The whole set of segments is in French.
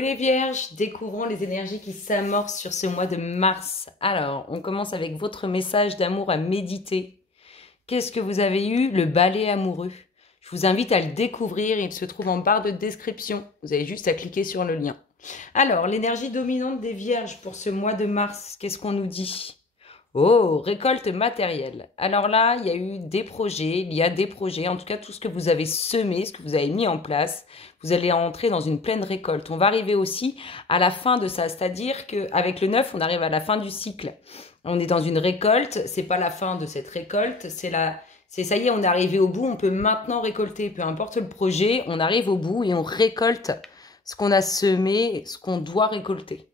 Les Vierges, découvrons les énergies qui s'amorcent sur ce mois de mars. Alors, on commence avec votre message d'amour à méditer. Qu'est-ce que vous avez eu? Le balai amoureux. Je vous invite à le découvrir, il se trouve en barre de description. Vous avez juste à cliquer sur le lien. Alors, l'énergie dominante des Vierges pour ce mois de mars, qu'est-ce qu'on nous dit? Oh, récolte matérielle. Alors là, il y a eu des projets, il y a des projets, en tout cas tout ce que vous avez semé, ce que vous avez mis en place, vous allez entrer dans une pleine récolte. On va arriver aussi à la fin de ça, c'est-à-dire qu'avec le 9, on arrive à la fin du cycle. On est dans une récolte, c'est pas la fin de cette récolte, c'est ça y est, on est arrivé au bout, on peut maintenant récolter, peu importe le projet, on arrive au bout et on récolte ce qu'on a semé, ce qu'on doit récolter.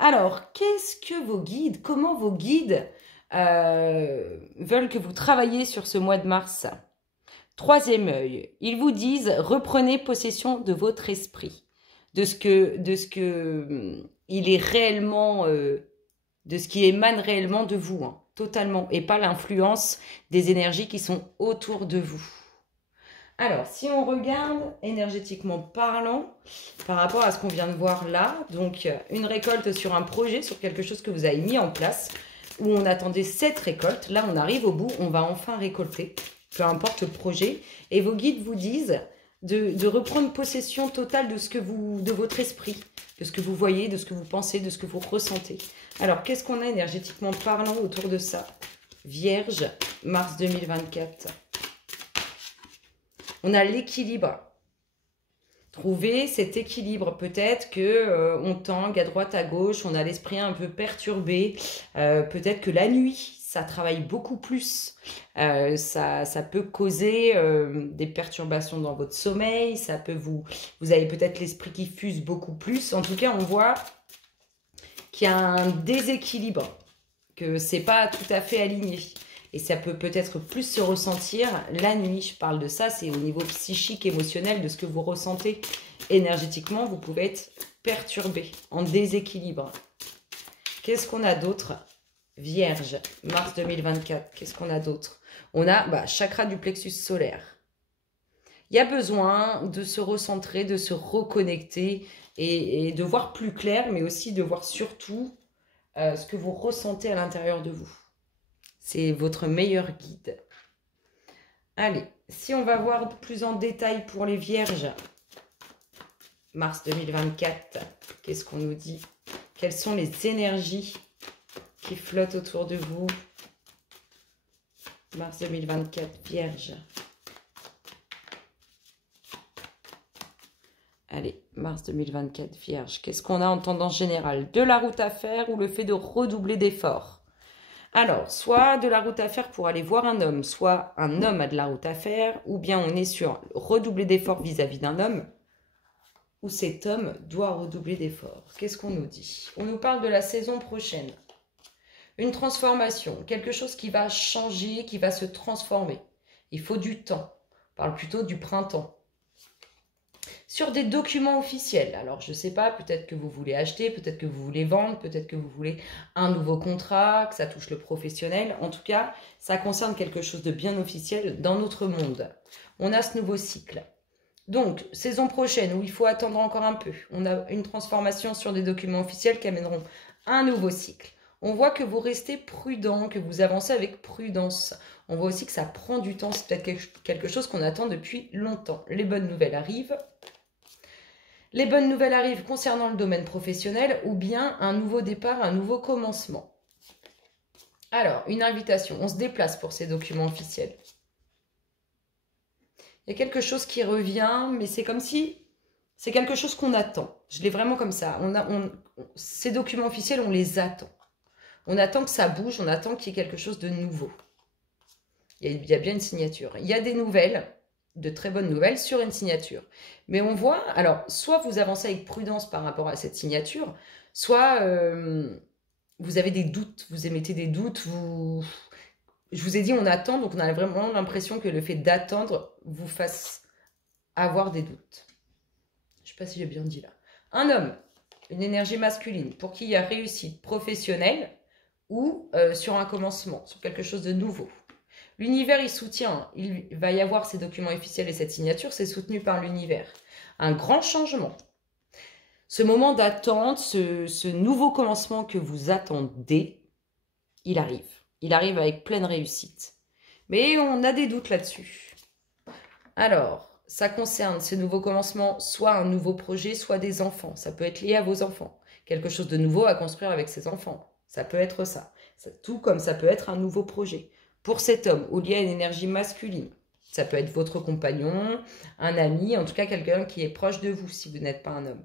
Alors, qu'est-ce que vos guides, comment vos guides veulent que vous travailliez sur ce mois de mars? Troisième œil, ils vous disent reprenez possession de votre esprit, de ce il est réellement, de ce qui émane réellement de vous, hein, totalement, et pas l'influence des énergies qui sont autour de vous. Alors, si on regarde énergétiquement parlant, par rapport à ce qu'on vient de voir là, donc une récolte sur un projet, sur quelque chose que vous avez mis en place, où on attendait cette récolte, là on arrive au bout, on va enfin récolter, peu importe le projet, et vos guides vous disent de reprendre possession totale de votre esprit, de ce que vous voyez, de ce que vous pensez, de ce que vous ressentez. Alors, qu'est-ce qu'on a énergétiquement parlant autour de ça? Vierge, mars 2024. On a l'équilibre. Trouver cet équilibre. Peut-être que on tangue à droite, à gauche, on a l'esprit un peu perturbé. Peut-être que la nuit, ça travaille beaucoup plus. Ça peut causer des perturbations dans votre sommeil. Ça peut vous avez peut-être l'esprit qui fuse beaucoup plus. En tout cas, on voit qu'il y a un déséquilibre, que c'est pas tout à fait aligné. Et ça peut peut-être plus se ressentir la nuit. Je parle de ça, c'est au niveau psychique, émotionnel, de ce que vous ressentez énergétiquement. Vous pouvez être perturbé, en déséquilibre. Qu'est-ce qu'on a d'autre? Vierge, mars 2024. Qu'est-ce qu'on a d'autre? On a chakra du plexus solaire. Il y a besoin de se recentrer, de se reconnecter et de voir plus clair, mais aussi de voir surtout ce que vous ressentez à l'intérieur de vous. C'est votre meilleur guide. Allez, si on va voir plus en détail pour les Vierges, mars 2024, qu'est-ce qu'on nous dit? Quelles sont les énergies qui flottent autour de vous? Mars 2024, Vierge. Allez, mars 2024, Vierge. Qu'est-ce qu'on a en tendance générale? De la route à faire ou le fait de redoubler d'efforts? Alors, soit de la route à faire pour aller voir un homme, soit un homme a de la route à faire, ou bien on est sur redoubler d'efforts vis-à-vis d'un homme, ou cet homme doit redoubler d'efforts. Qu'est-ce qu'on nous dit? On nous parle de la saison prochaine. Une transformation, quelque chose qui va changer, qui va se transformer. Il faut du temps. On parle plutôt du printemps. Sur des documents officiels. Alors, je ne sais pas, peut-être que vous voulez acheter, peut-être que vous voulez vendre, peut-être que vous voulez un nouveau contrat, que ça touche le professionnel. En tout cas, ça concerne quelque chose de bien officiel dans notre monde. On a ce nouveau cycle. Donc, saison prochaine, où il faut attendre encore un peu. On a une transformation sur des documents officiels qui amèneront un nouveau cycle. On voit que vous restez prudent, que vous avancez avec prudence. On voit aussi que ça prend du temps. C'est peut-être quelque chose qu'on attend depuis longtemps. Les bonnes nouvelles arrivent. Les bonnes nouvelles arrivent concernant le domaine professionnel ou bien un nouveau départ, un nouveau commencement. Alors, une invitation. On se déplace pour ces documents officiels. Il y a quelque chose qui revient, mais c'est comme si c'est quelque chose qu'on attend. Je l'ai vraiment comme ça. Ces documents officiels, on les attend. On attend que ça bouge, on attend qu'il y ait quelque chose de nouveau. Il y a bien une signature. Il y a des nouvelles, de très bonnes nouvelles sur une signature. Mais on voit, alors, soit vous avancez avec prudence par rapport à cette signature, soit vous avez des doutes, vous émettez des doutes, je vous ai dit on attend, donc on a vraiment l'impression que le fait d'attendre vous fasse avoir des doutes. Je ne sais pas si j'ai bien dit là. Un homme, une énergie masculine, pour qui il y a réussite professionnelle ou sur un commencement, sur quelque chose de nouveau. L'univers, il soutient, il va y avoir ces documents officiels et cette signature, c'est soutenu par l'univers. Un grand changement. Ce moment d'attente, ce nouveau commencement que vous attendez, il arrive. Il arrive avec pleine réussite. Mais on a des doutes là-dessus. Alors, ça concerne ce nouveau commencement, soit un nouveau projet, soit des enfants. Ça peut être lié à vos enfants. Quelque chose de nouveau à construire avec ses enfants. Ça peut être ça. Tout comme ça peut être un nouveau projet. Pour cet homme, ou lié à une énergie masculine. Ça peut être votre compagnon, un ami, en tout cas quelqu'un qui est proche de vous si vous n'êtes pas un homme.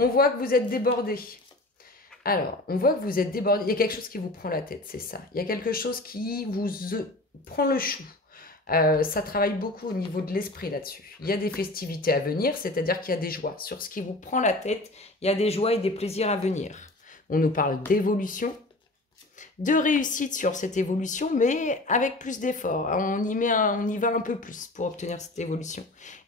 On voit que vous êtes débordé. Alors, on voit que vous êtes débordé. Il y a quelque chose qui vous prend la tête, c'est ça. Il y a quelque chose qui vous prend le chou. Ça travaille beaucoup au niveau de l'esprit là-dessus. Il y a des festivités à venir, c'est-à-dire qu'il y a des joies. Sur ce qui vous prend la tête, il y a des joies et des plaisirs à venir. On nous parle d'évolution, de réussite sur cette évolution, mais avec plus d'efforts. On y va un peu plus pour obtenir cette évolution.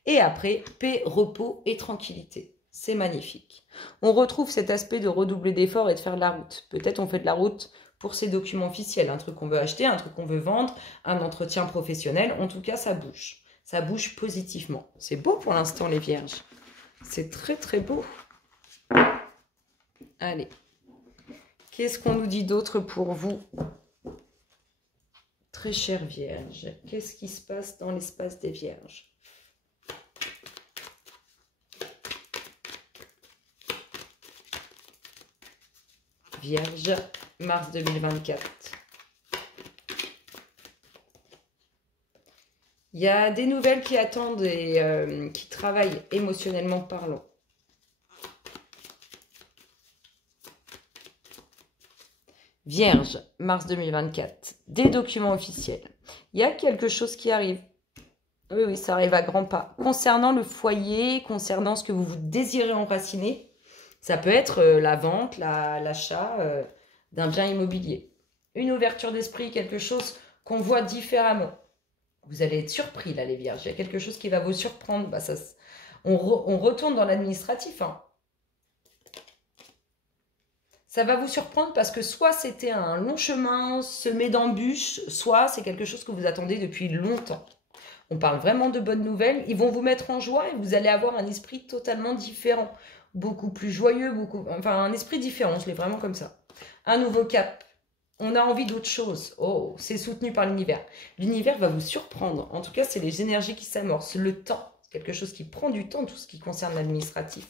Et après, paix, repos et tranquillité. C'est magnifique. On retrouve cet aspect de redoubler d'efforts et de faire de la route. Peut-être on fait de la route pour ces documents officiels, un truc qu'on veut acheter, un truc qu'on veut vendre, un entretien professionnel. En tout cas, ça bouge. Ça bouge positivement. C'est beau pour l'instant, les vierges. C'est très, très beau. Allez. Qu'est-ce qu'on nous dit d'autre pour vous? Très chère Vierge, qu'est-ce qui se passe dans l'espace des Vierges? Vierge, mars 2024. Il y a des nouvelles qui attendent et qui travaillent émotionnellement parlant. Vierge, mars 2024. Des documents officiels. Il y a quelque chose qui arrive. Oui, oui, ça arrive à grands pas. Concernant le foyer, concernant ce que vous désirez enraciner, ça peut être la vente, l'achat d'un bien immobilier. Une ouverture d'esprit, quelque chose qu'on voit différemment. Vous allez être surpris là, les vierges. Il y a quelque chose qui va vous surprendre. Bah, on retourne dans l'administratif. Hein. Ça va vous surprendre parce que soit c'était un long chemin semé d'embûches, soit c'est quelque chose que vous attendez depuis longtemps. On parle vraiment de bonnes nouvelles. Ils vont vous mettre en joie et vous allez avoir un esprit totalement différent. Beaucoup plus joyeux, enfin un esprit différent, je l'ai vraiment comme ça. Un nouveau cap. On a envie d'autre chose. Oh, c'est soutenu par l'univers. L'univers va vous surprendre. En tout cas, c'est les énergies qui s'amorcent. Le temps, quelque chose qui prend du temps, tout ce qui concerne l'administratif.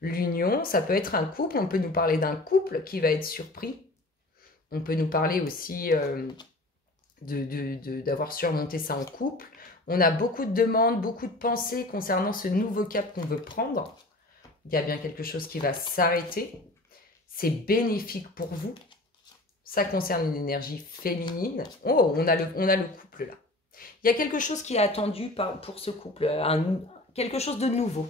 L'union, ça peut être un couple. On peut nous parler d'un couple qui va être surpris. On peut nous parler aussi d'avoir surmonté ça en couple. On a beaucoup de demandes, beaucoup de pensées concernant ce nouveau cap qu'on veut prendre. Il y a bien quelque chose qui va s'arrêter. C'est bénéfique pour vous. Ça concerne une énergie féminine. Oh, on a le couple là. Il y a quelque chose qui est attendu pour ce couple. Quelque chose de nouveau.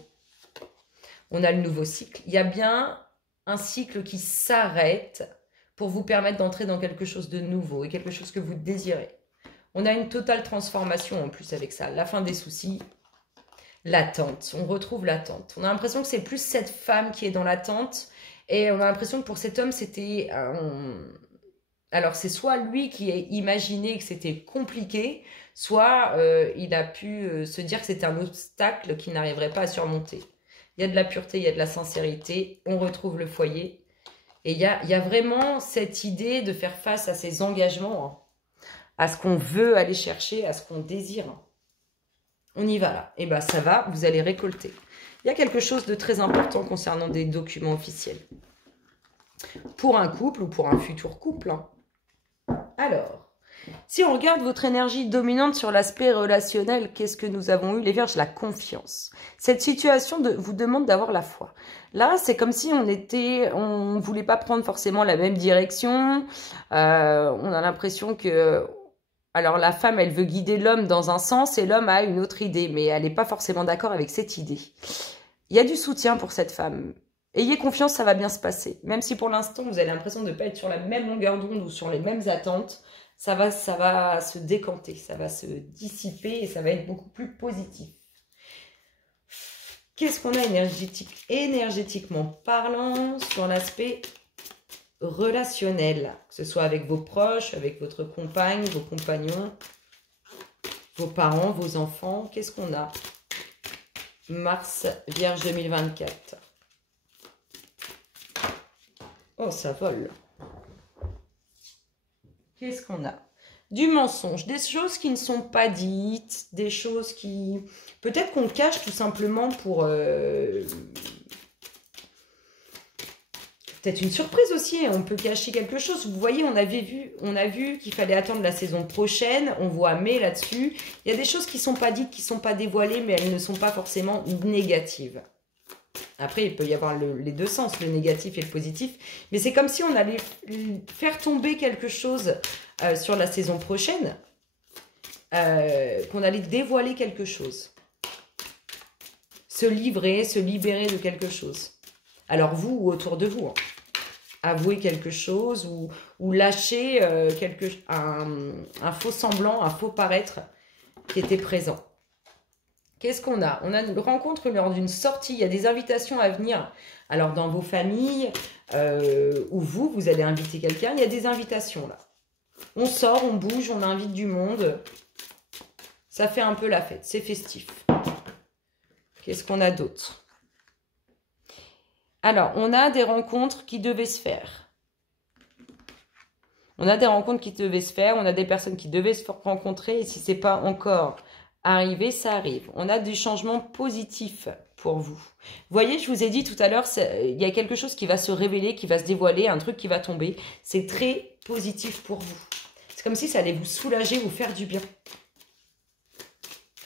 On a le nouveau cycle. Il y a bien un cycle qui s'arrête pour vous permettre d'entrer dans quelque chose de nouveau et quelque chose que vous désirez. On a une totale transformation en plus avec ça. La fin des soucis, l'attente. On retrouve l'attente. On a l'impression que c'est plus cette femme qui est dans l'attente et on a l'impression que pour cet homme, c'était... Alors, c'est soit lui qui a imaginé que c'était compliqué, soit il a pu se dire que c'était un obstacle qu'il n'arriverait pas à surmonter. Il y a de la pureté, il y a de la sincérité, on retrouve le foyer. Et il y a vraiment cette idée de faire face à ses engagements, hein, à ce qu'on veut aller chercher, à ce qu'on désire. On y va là. Et bien ça va, vous allez récolter. Il y a quelque chose de très important concernant des documents officiels. Pour un couple ou pour un futur couple. Hein. Alors, si on regarde votre énergie dominante sur l'aspect relationnel, qu'est-ce que nous avons eu, les vierges? La confiance. Cette situation vous demande d'avoir la foi. Là, c'est comme si on voulait pas prendre forcément la même direction. On a l'impression que... Alors, la femme, elle veut guider l'homme dans un sens et l'homme a une autre idée, mais elle n'est pas forcément d'accord avec cette idée. Il y a du soutien pour cette femme. Ayez confiance, ça va bien se passer. Même si pour l'instant, vous avez l'impression de ne pas être sur la même longueur d'onde ou sur les mêmes attentes, ça va se décanter, ça va se dissiper et ça va être beaucoup plus positif. Qu'est-ce qu'on a énergétiquement parlant sur l'aspect relationnel, que ce soit avec vos proches, avec votre compagne, vos compagnons, vos parents, vos enfants. Qu'est-ce qu'on a? Mars, Vierge 2024. Oh, ça vole. Qu'est-ce qu'on a? Du mensonge, des choses qui ne sont pas dites, des choses qui... Peut-être qu'on cache tout simplement pour... Peut-être une surprise aussi, on peut cacher quelque chose. Vous voyez, on a vu qu'il fallait attendre la saison prochaine. On voit mai là-dessus. Il y a des choses qui ne sont pas dites, qui ne sont pas dévoilées, mais elles ne sont pas forcément négatives. Après, il peut y avoir les deux sens, le négatif et le positif. Mais c'est comme si on allait faire tomber quelque chose sur la saison prochaine, qu'on allait dévoiler quelque chose. Se livrer, se libérer de quelque chose. Alors vous ou autour de vous, hein. Avouer quelque chose ou lâcher un faux semblant, un faux paraître qui était présent. Qu'est-ce qu'on a? On a une rencontre lors d'une sortie, il y a des invitations à venir. Alors dans vos familles, ou vous allez inviter quelqu'un, il y a des invitations là. On sort, on bouge, on invite du monde. Ça fait un peu la fête, c'est festif. Qu'est-ce qu'on a d'autre? Alors, on a des rencontres qui devaient se faire. On a des rencontres qui devaient se faire. On a des personnes qui devaient se rencontrer. Et si ce n'est pas encore arrivé, ça arrive. On a des changements positifs pour vous. Vous voyez, je vous ai dit tout à l'heure, il y a quelque chose qui va se révéler, qui va se dévoiler, un truc qui va tomber. C'est très positif pour vous. C'est comme si ça allait vous soulager, vous faire du bien.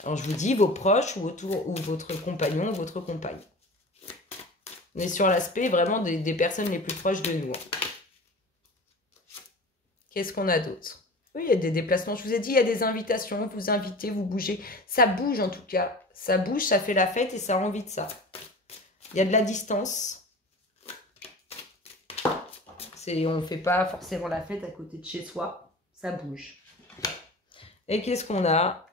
Alors, je vous dis, vos proches ou votre compagnon ou votre compagne. On est sur l'aspect vraiment des personnes les plus proches de nous. Qu'est-ce qu'on a d'autre? Oui, il y a des déplacements. Je vous ai dit, il y a des invitations. Vous invitez, vous bougez. Ça bouge en tout cas. Ça bouge, ça fait la fête et ça a envie de ça. Il y a de la distance. On ne fait pas forcément la fête à côté de chez soi. Ça bouge. Et qu'est-ce qu'on a?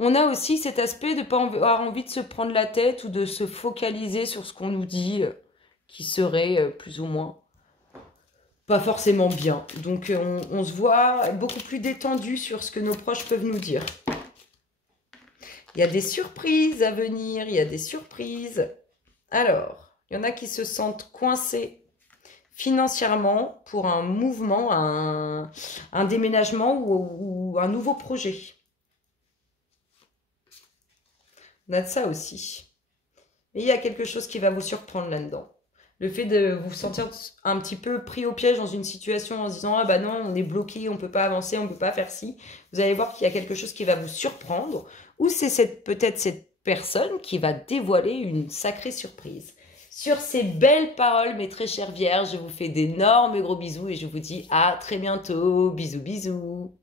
On a aussi cet aspect de ne pas avoir envie de se prendre la tête ou de se focaliser sur ce qu'on nous dit, qui serait plus ou moins pas forcément bien. Donc on se voit beaucoup plus détendu sur ce que nos proches peuvent nous dire. Il y a des surprises à venir, il y a des surprises. Alors, il y en a qui se sentent coincés financièrement pour un mouvement, un déménagement ou un nouveau projet. On a de ça aussi. Et il y a quelque chose qui va vous surprendre là-dedans. Le fait de vous sentir un petit peu pris au piège dans une situation en se disant « Ah bah non, on est bloqué, on ne peut pas avancer, on ne peut pas faire ci ». Vous allez voir qu'il y a quelque chose qui va vous surprendre. Ou c'est peut-être cette personne qui va dévoiler une sacrée surprise. Sur ces belles paroles, mes très chères vierges, je vous fais d'énormes gros bisous et je vous dis à très bientôt. Bisous, bisous.